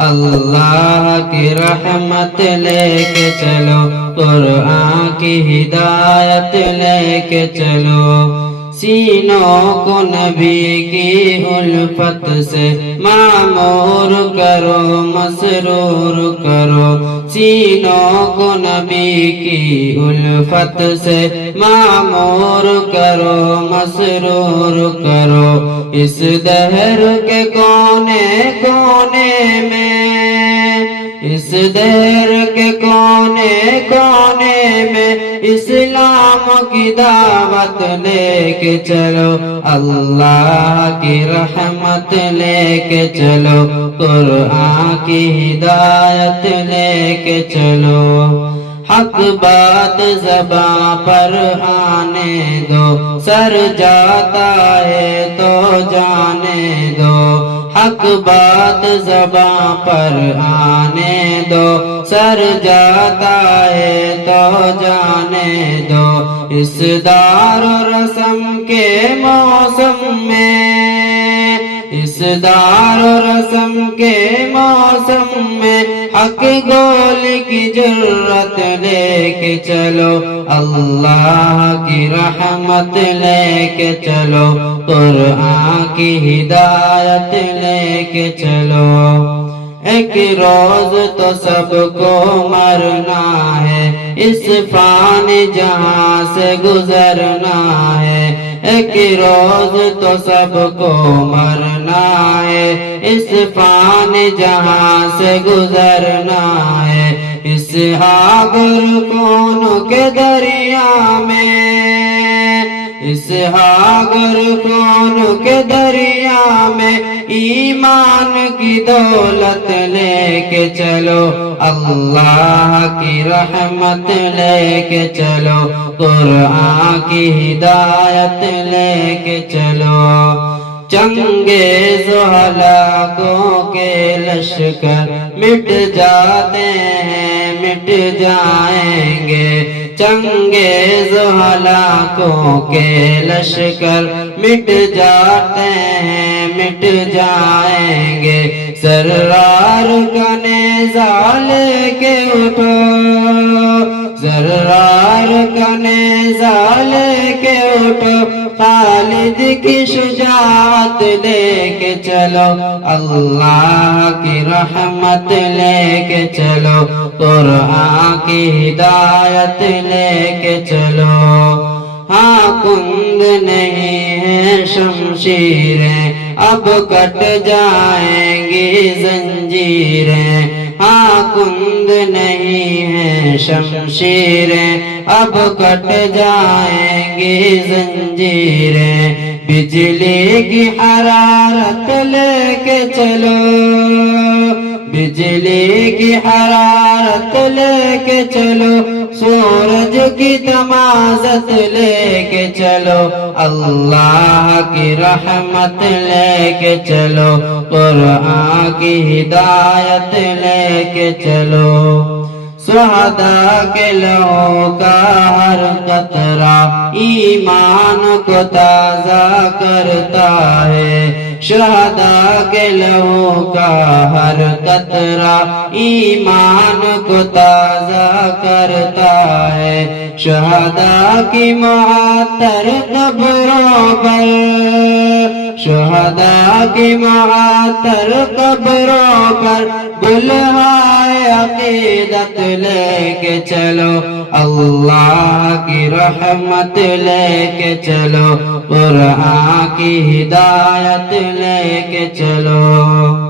اللہ کی رحمت لے کے چلو، قرآن کی ہدایت لے کے چلو، سینوں کو نبی کی الفت سے معمور کرو، مسرور کرو، سینوں کو نبی کی الفت سے معمور کرو، مسرور کرو، اس دہر کے کونے کونے میں، اس دہر کے کونے کونے میں اسلام کی دعوت لے کے چلو، اللہ کی رحمت لے کے چلو، قرآن کی ہدایت لے کے چلو، حق بات زباں پر آنے دو، سر جاتا ہے تو جانے دو، حق بات زباں پر آنے دو، سر جاتا ہے تو جانے دو، اس دار و رسم کے موسم میں، اس دار و رسم کے موسم میں حق گول کی جرت لے کے چلو، اللہ کی رحمت لے کے چلو، قرآن کی ہدایت لے کے چلو، ایک روز تو سب کو مرنا ہے، اس فانی جہاں سے گزرنا ہے، ایک روز تو سب کو مرنا ہے، اس فانی جہاں سے گزرنا ہے، اس آگر خون کے دریا میں، اس آگر خون کے دریا میں ایمان کی دولت لے کے چلو، اللہ کی رحمت لے کے چلو، قرآن کی ہدایت لے کے چلو، چنگیز و ہلاکوں کے لشکر مٹ جاتے ہیں، مٹ جائیں گے، چنگیز و ہلاکوں کے لشکر مٹ جاتے ہیں، مٹ جائیں گے، سرار کا نیزہ لے کے اٹھو، سرار کا نیزہ لے کے اٹھو، خالد کی شجاعت لے کے چلو، اللہ کی رحمت لے کے چلو، قرآن کی ہدایت لے کے چلو، ہاں کند نہیں ہے شمشیریں، اب کٹ جائیں گی زنجیریں، ہاں کند نہیں ہے شمشیریں، اب کٹ جائیں گی زنجیریں، بجلی کی حرارت لے کے چلو، بجلی کی حرارت لے کے چلو، سورج کی تمازت لے کے چلو، اللہ کی رحمت لے کے چلو، قرآن کی ہدایت لے کے چلو، شہداء کے لہو کا ہر قطرہ ایمان کو تازہ کرتا ہے، شہداء کے لہو کا ہر قطرہ ایمان کو تازہ کرتا ہے، شہداء کی معطر قبروں پر، شہداء کی معطر قبروں پر بلہائے عقیدت لے کے چلو، اللہ کی رحمت لے کے چلو، قرآن کی ہدایت لے کے چلو۔